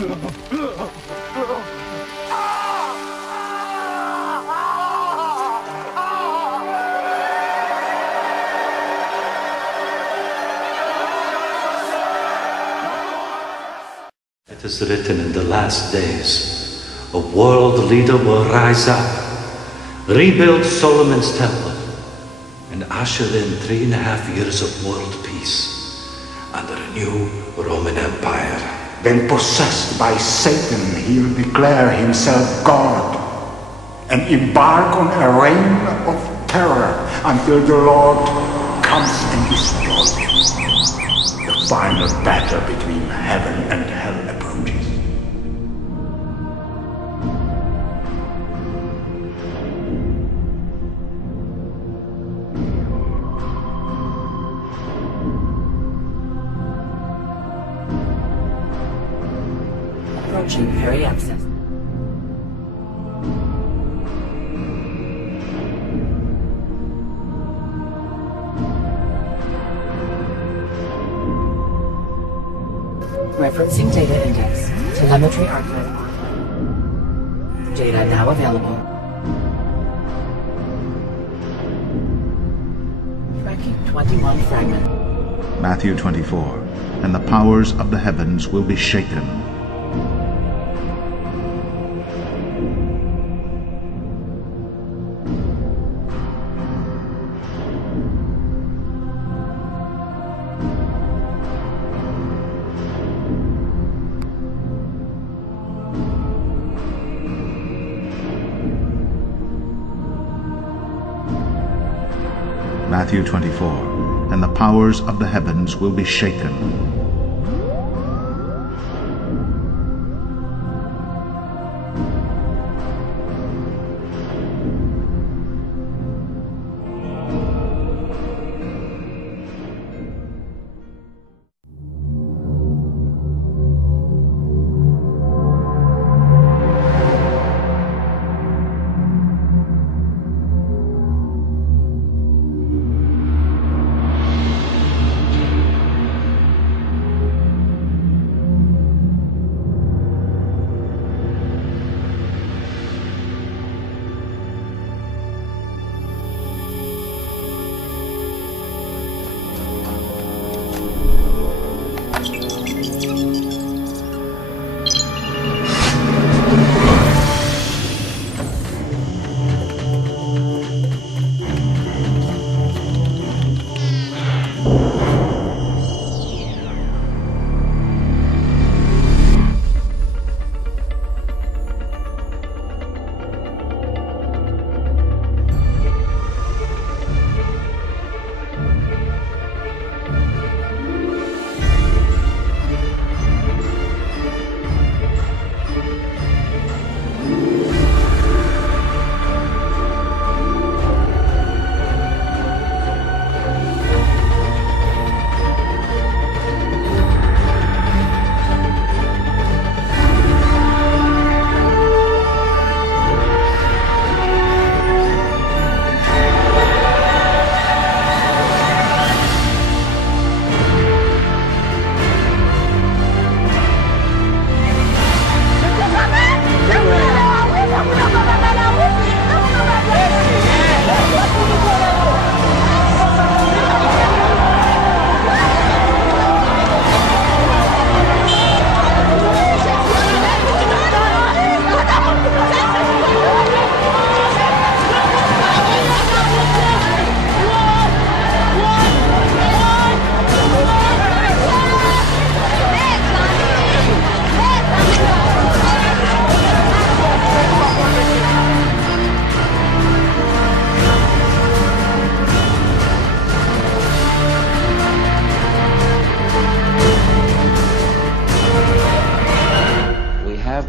It is written in the last days, a world leader will rise up, rebuild Solomon's temple, and usher in 3.5 years of world peace under a new Roman Empire. When possessed by Satan, he'll declare himself God and embark on a reign of terror until the Lord comes and destroys him. The final battle between heaven and hell approaches. Approaching very access. Referencing data index. Telemetry archive. Data now available. Tracking 21 fragment. Matthew 24. And the powers of the heavens will be shaken. Matthew 24. And the powers of the heavens will be shaken.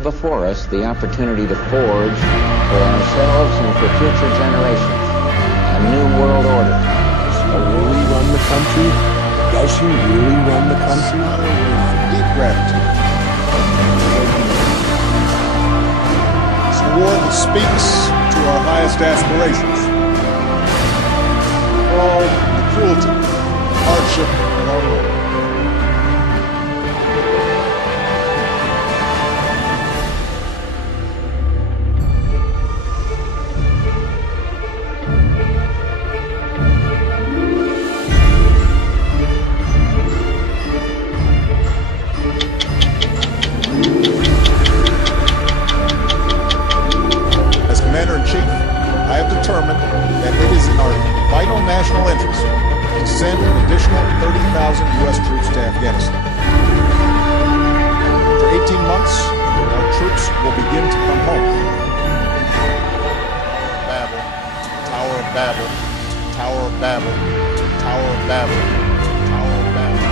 Before us the opportunity to forge for ourselves and for future generations a new world order. Does he really run the country? Does he really run the country? Deep gratitude. It's a war that speaks to our highest aspirations. For all the cruelty, hardship, and our world. determined that it is in our vital national interest to send an additional 30,000 U.S. troops to Afghanistan. After 18 months, our troops will begin to come home. Babel, Tower of Babel, Tower of Babel, Tower of Babel, Tower of Babel.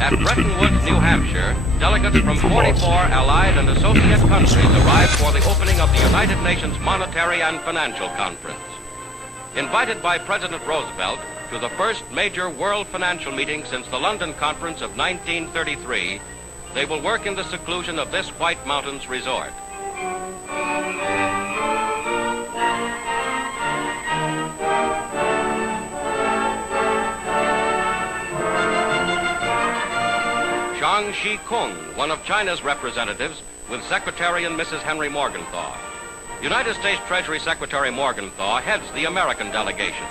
At Bretton Woods, New Hampshire, delegates from 44 allied and associate countries arrived for the opening of the United Nations Monetary and Financial Conference. Invited by President Roosevelt to the first major world financial meeting since the London Conference of 1933, they will work in the seclusion of this White Mountains resort. Zhang Shi-kung, one of China's representatives, with Secretary and Mrs. Henry Morgenthau. United States Treasury Secretary Morgenthau heads the American delegation.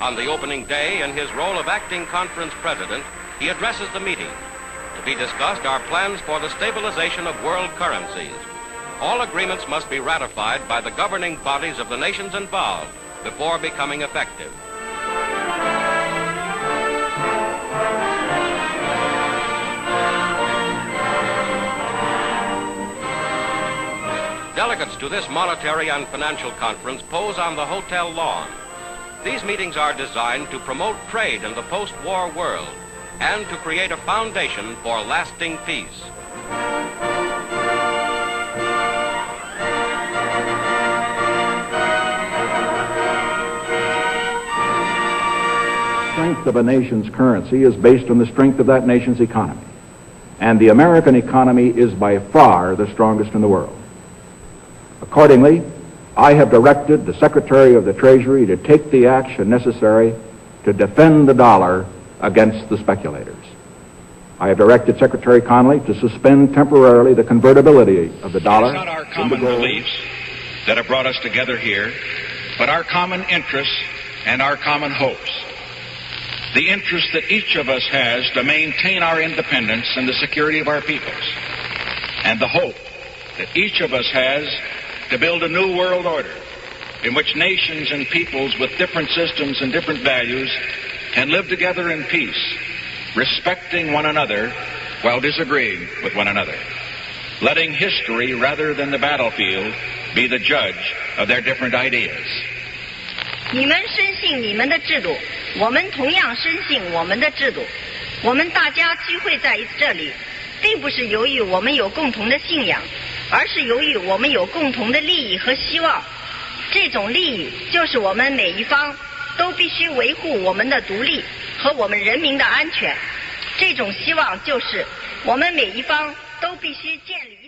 On the opening day, in his role of acting conference president, he addresses the meeting. To be discussed are plans for the stabilization of world currencies. All agreements must be ratified by the governing bodies of the nations involved before becoming effective. Delegates to this monetary and financial conference pose on the hotel lawn. These meetings are designed to promote trade in the post-war world and to create a foundation for lasting peace. The strength of a nation's currency is based on the strength of that nation's economy. And the American economy is by far the strongest in the world. Accordingly, I have directed the Secretary of the Treasury to take the action necessary to defend the dollar against the speculators. I have directed Secretary Connally to suspend temporarily the convertibility of the dollar. It's not our common beliefs that have brought us together here, but our common interests and our common hopes. The interest that each of us has to maintain our independence and the security of our peoples, and the hope that each of us has to build a new world order in which nations and peoples with different systems and different values can live together in peace, respecting one another while disagreeing with one another, letting history rather than the battlefield be the judge of their different ideas. 你们深信你们的制度，我们同样深信我们的制度。我们大家聚会在这里，并不是由于我们有共同的信仰，而是由于我们有共同的利益和希望。这种利益就是我们每一方都必须维护我们的独立和我们人民的安全。这种希望就是我们每一方都必须建立。